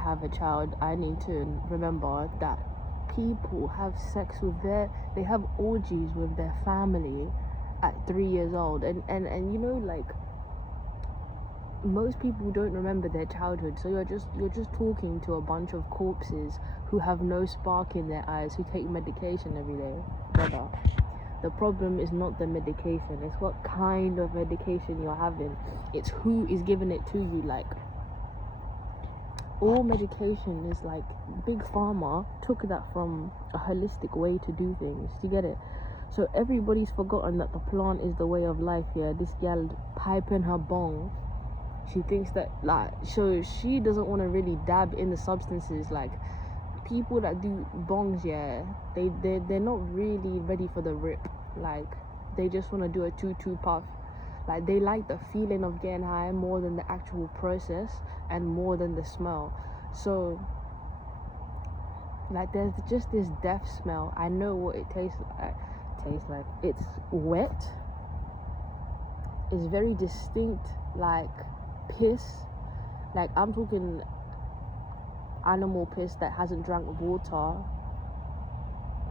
have a child, I need to remember that people have sex with they have orgies with their family at 3 years old, and you know, like, most people don't remember their childhood, so you're just talking to a bunch of corpses who have no spark in their eyes, who take medication every day. Brother, the problem is not the medication, it's what kind of medication you're having. It's who is giving it to you. Like, all medication is like, Big Pharma took that from a holistic way to do things. You get it? So everybody's forgotten that the plant is the way of life. Yeah, this gal piping her bong, she thinks that, like, so she doesn't want to really dab in the substances. Like, people that do bongs, yeah, they're not really ready for the rip. Like, they just want to do a 2-2 puff. Like, they like the feeling of getting high more than the actual process and more than the smell. So, like, there's just this death smell. I know what it tastes like. It's wet. It's very distinct, like piss. Like, I'm talking animal piss that hasn't drank water,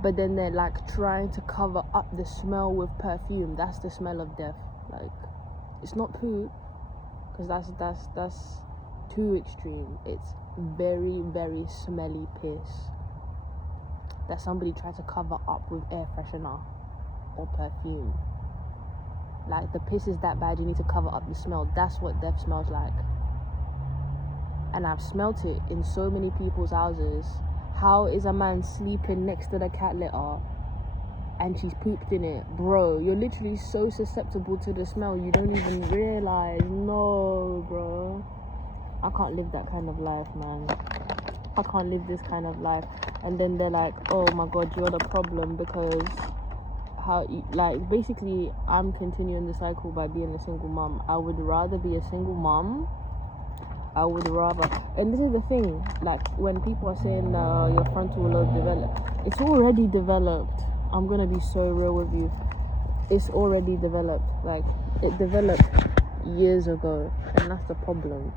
but then they're like trying to cover up the smell with perfume. That's the smell of death. Like, it's not poo, because that's too extreme. It's very, very smelly piss that somebody tried to cover up with air freshener or perfume. Like, the piss is that bad, you need to cover up the smell. That's what death smells like. And I've smelt it in so many people's houses. How is a man sleeping next to the cat litter and she's pooped in it? Bro, you're literally so susceptible to the smell, you don't even realize. No, bro, I can't live that kind of life, man. I can't live this kind of life. And then they're like, oh my god, you're the problem because like, basically, I'm continuing the cycle by being a single mom. I would rather be a single mom. And this is the thing, like, when people are saying your frontal lobe developed, it's already developed. I'm gonna be so real with you. It's already developed. Like, it developed years ago, and that's the problem.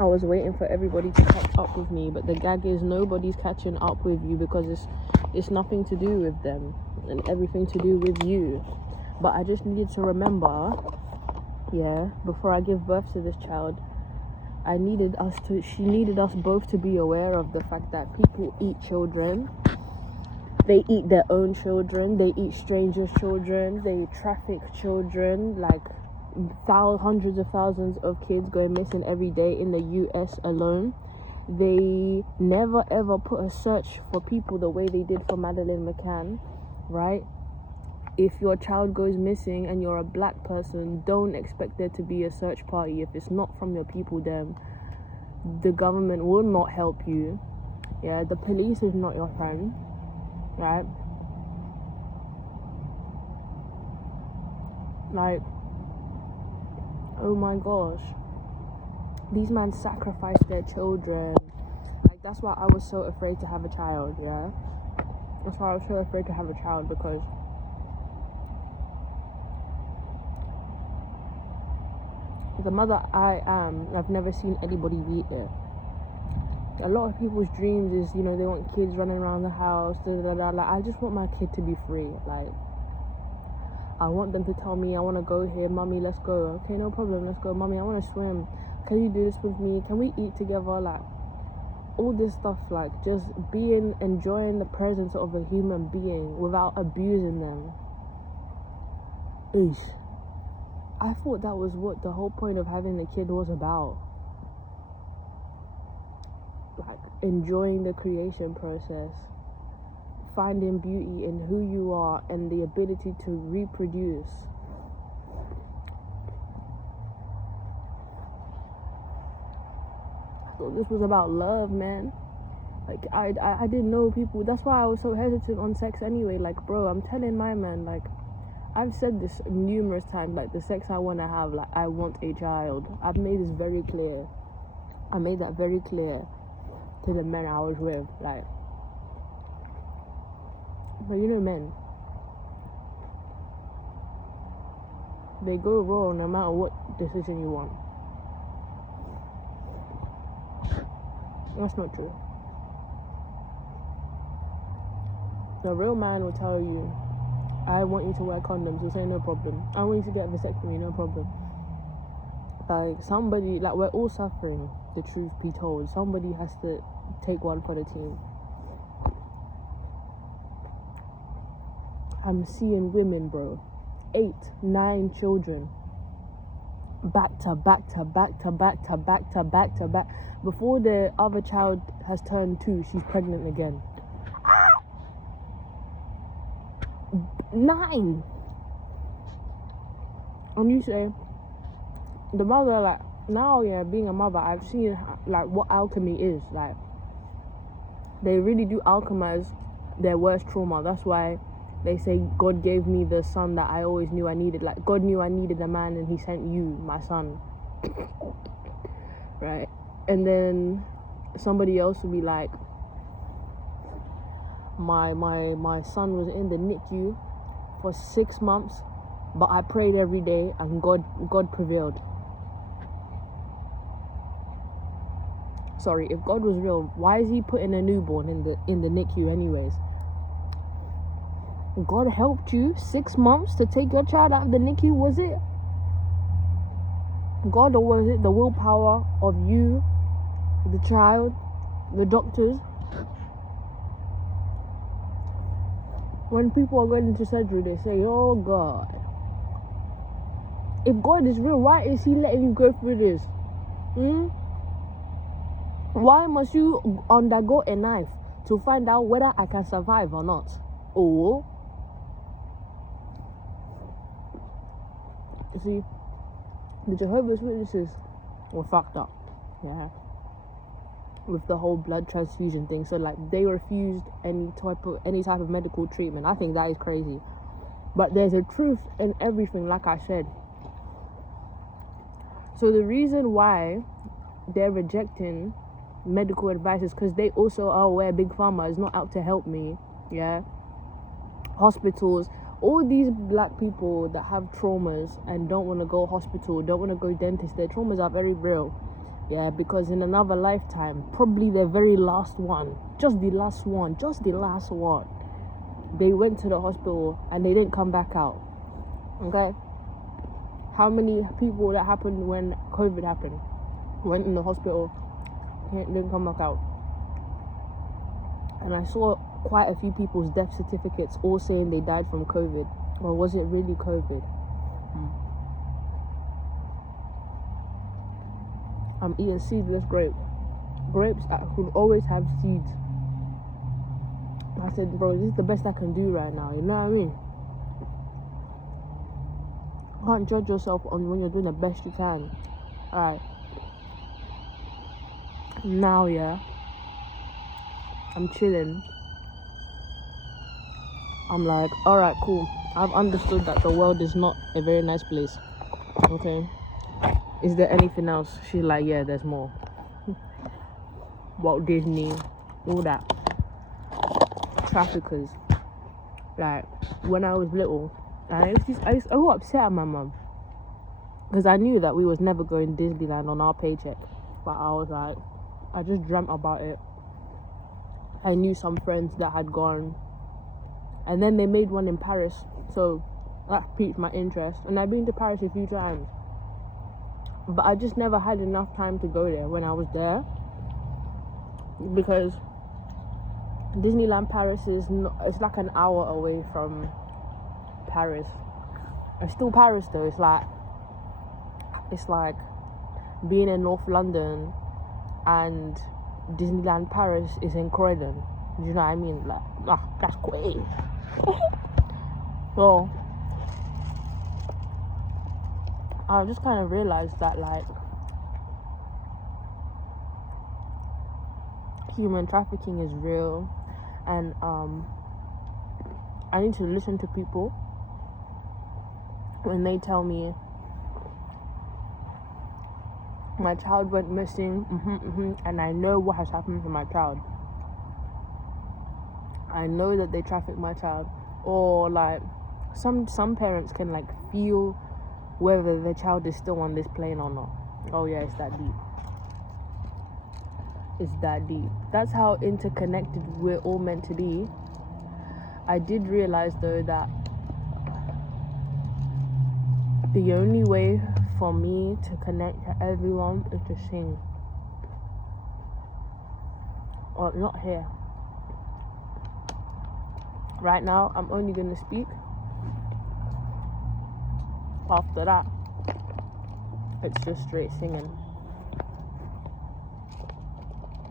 I was waiting for everybody to catch up with me, but the gag is nobody's catching up with you, because it's nothing to do with them and everything to do with you. But I just needed to remember, yeah, before I give birth to this child, she needed us both to be aware of the fact that people eat children. They eat their own children, they eat strangers' children, they traffic children. Like, hundreds of thousands of kids go missing every day in the US alone. They never ever put a search for people the way they did for Madeleine McCann, right? If your child goes missing and you're a black person, don't expect there to be a search party. If it's not from your people, then the government will not help you. Yeah, the police is not your friend, right? Like, oh my gosh, these men sacrifice their children. Like, that's why I was so afraid to have a child. Yeah, that's why I was so afraid to have a child, because the mother I am, I've never seen anybody beat it. A lot of people's dreams is, you know, they want kids running around the house, Like, I just want my kid to be free. Like, I want them to tell me, I want to go here, mommy, let's go. Okay, no problem, let's go. Mommy, I want to swim. Can you do this with me? Can we eat together? Like, all this stuff, like, just enjoying the presence of a human being without abusing them. Eesh. I thought that was what the whole point of having a kid was about. Like, enjoying the creation process, finding beauty in who you are and the ability to reproduce. I thought this was about love, man. Like, I didn't know people. That's why I was so hesitant on sex anyway. Like, bro, I'm telling my man, like, I've said this numerous times, like, the sex I want to have, like, I want a child. I've made this very clear. I made that very clear to the men I was with. Like, but you know, men, they go wrong no matter what decision you want. That's not true. The real man will tell you, I want you to wear condoms. He'll say, no problem. I want you to get a vasectomy, no problem. Like, somebody, like, we're all suffering, the truth be told. Somebody has to take one for the team. I'm seeing women, bro. 8, 9 children. Back to back to back to back to back to back to back. Before the other child has turned 2, she's pregnant again. 9. And you say, the mother, like, now, yeah, being a mother, I've seen, like, what alchemy is. Like, they really do alchemize their worst trauma. That's why they say God gave me the son that I always knew I needed. Like, God knew I needed a man and he sent you, my son. Right? And then somebody else will be like, my son was in the NICU for 6 months, but I prayed every day and God prevailed. Sorry, if God was real, why is he putting a newborn in the NICU anyways? God helped you 6 months to take your child out of the NICU, was it? God, or was it the willpower of you, the child, the doctors? When people are going into surgery, they say, oh God. If God is real, why is he letting you go through this? Why must you undergo a knife to find out whether I can survive or not? Or, you see, the Jehovah's Witnesses were fucked up, yeah, with the whole blood transfusion thing. So, like, they refused any type of medical treatment. I think that is crazy. But there's a truth in everything, like I said. So the reason why they're rejecting medical advice is because they also are aware Big Pharma is not out to help me, yeah. Hospitals, all these black people that have traumas and don't want to go hospital, don't want to go dentist, their traumas are very real, yeah, because in another lifetime, probably their very last one, just the last one, they went to the hospital and they didn't come back out, okay? How many people that happened when COVID happened, went in the hospital, didn't come back out? And I saw quite a few people's death certificates all saying they died from COVID. Or was it really COVID? I'm eating seedless grapes. Grapes could always have seeds. I said, bro, this is the best I can do right now. You know what I mean? You can't judge yourself on when you're doing the best you can. Alright. Now, yeah, I'm chilling. I'm like, alright, cool. I've understood that the world is not a very nice place. Okay. Is there anything else? She's like, yeah, there's more. Walt Disney, all that. Traffickers. Like, when I was little, I got upset at my mum. Because I knew that we was never going to Disneyland on our paycheck. But I was like, I just dreamt about it. I knew some friends that had gone. And then they made one in Paris. So that piqued my interest. And I've been to Paris a few times. But I just never had enough time to go there when I was there. Because Disneyland Paris it's like an hour away from Paris. It's still Paris though. It's like being in North London and Disneyland Paris is in Croydon. Do you know what I mean? Like, that's great. So I just kind of realized that, like, human trafficking is real, and I need to listen to people when they tell me my child went missing, and I know what has happened to my child. I know that they trafficked my child. Or like some parents can like feel whether their child is still on this plane or not. Oh yeah, it's that deep. is that deep. That's how interconnected we're all meant to be. I did realize though that the only way for me to connect to everyone is to sing. Or not here. Right now, I'm only gonna speak. After that, it's just straight singing.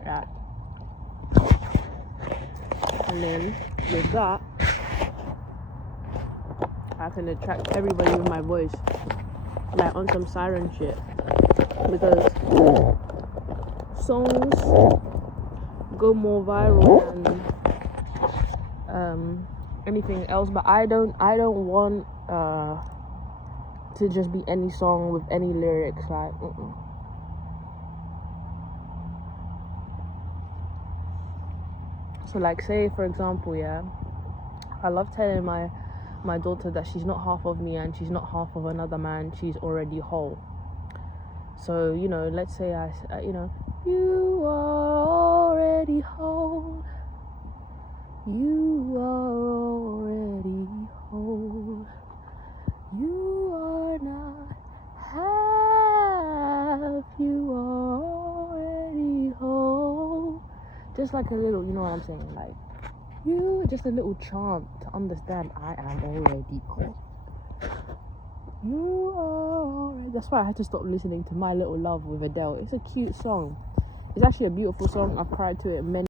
Yeah. And then with that, I can attract everybody with my voice, like on some siren shit. Because songs go more viral than anything else. But I don't want to just be any song with any lyrics. Like, So like, say for example, yeah, I love telling my daughter that she's not half of me and she's not half of another man, she's already whole. So, you know, let's say you are already whole, you are already whole, you are not half, you are already whole. Just like a little, you know what I'm saying, like, you, just a little chant to understand I am already whole. You are. That's why I had to stop listening to My Little Love with Adele. It's a cute song. It's actually a beautiful song. I've cried to it many